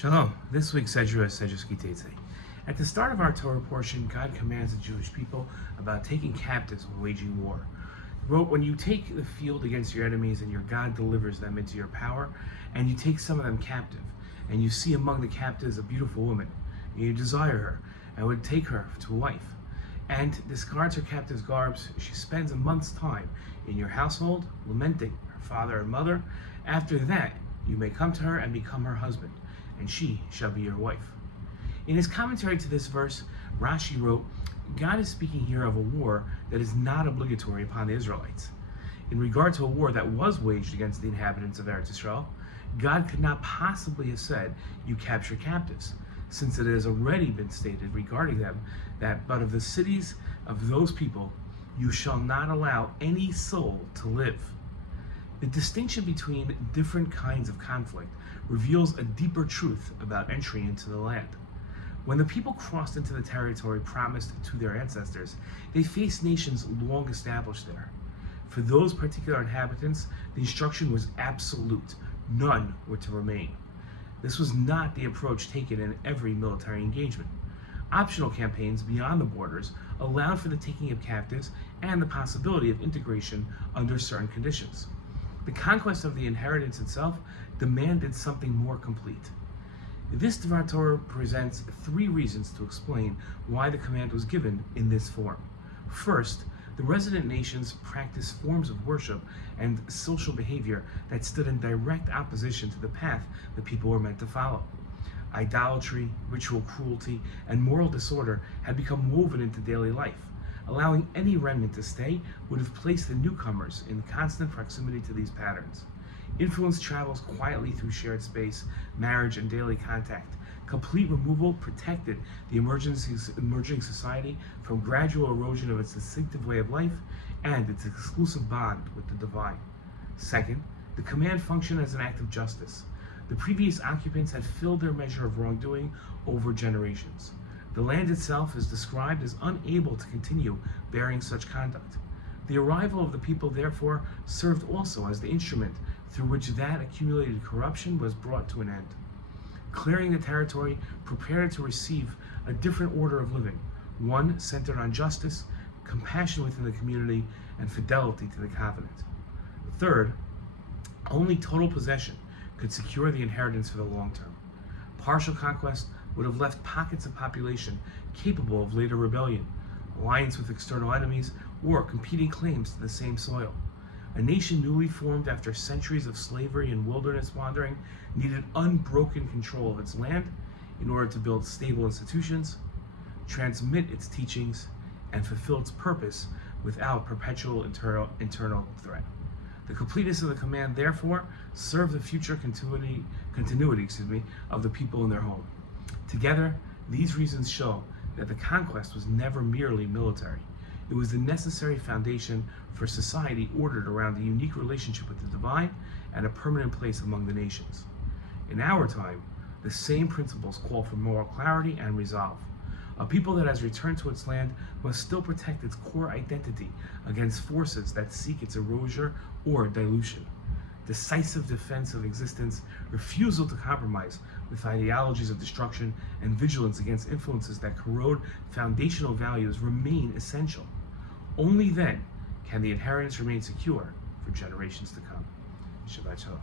Shalom. This week's Sedra is Sedra Ki Tietzeh. At the start of our Torah portion, God commands the Jewish people about taking captives when waging war. He wrote, when you take the field against your enemies and your God delivers them into your power, and you take some of them captive, and you see among the captives a beautiful woman, and you desire her, and would take her to wife, and discards her captive's garbs, she spends a month's time in your household, lamenting her father and mother. After that, you may come to her and become her husband, and she shall be your wife. In his commentary to this verse, Rashi wrote, God is speaking here of a war that is not obligatory upon the Israelites. In regard to a war that was waged against the inhabitants of Eretz Yisrael, God could not possibly have said, you capture captives, since it has already been stated regarding them that, but of the cities of those people, you shall not allow any soul to live. The distinction between different kinds of conflict reveals a deeper truth about entry into the land. When the people crossed into the territory promised to their ancestors, they faced nations long established there. For those particular inhabitants, the instruction was absolute. None were to remain. This was not the approach taken in every military engagement. Optional campaigns beyond the borders allowed for the taking of captives and the possibility of integration under certain conditions. The conquest of the inheritance itself demanded something more complete. This Dvar Torah presents three reasons to explain why the command was given in this form. First, the resident nations practiced forms of worship and social behavior that stood in direct opposition to the path the people were meant to follow. Idolatry, ritual cruelty, and moral disorder had become woven into daily life. Allowing any remnant to stay would have placed the newcomers in constant proximity to these patterns. Influence travels quietly through shared space, marriage, and daily contact. Complete removal protected the emerging society from gradual erosion of its distinctive way of life and its exclusive bond with the divine. Second, the command functioned as an act of justice. The previous occupants had filled their measure of wrongdoing over generations. The land itself is described as unable to continue bearing such conduct. The arrival of the people, therefore, served also as the instrument through which that accumulated corruption was brought to an end. Clearing the territory prepared to receive a different order of living, one centered on justice, compassion within the community, and fidelity to the covenant. Third, only total possession could secure the inheritance for the long term. Partial conquest would have left pockets of population capable of later rebellion, alliance with external enemies, or competing claims to the same soil. A nation newly formed after centuries of slavery and wilderness wandering needed unbroken control of its land in order to build stable institutions, transmit its teachings, and fulfill its purpose without perpetual internal threat. The completeness of the command, therefore, served the future continuity of the people in their home. Together, these reasons show that the conquest was never merely military. It was the necessary foundation for society ordered around a unique relationship with the divine and a permanent place among the nations. In our time, the same principles call for moral clarity and resolve. A people that has returned to its land must still protect its core identity against forces that seek its erasure or dilution. Decisive defense of existence, refusal to compromise with ideologies of destruction, and vigilance against influences that corrode foundational values remain essential. Only then can the inheritance remain secure for generations to come. Shabbat Shalom.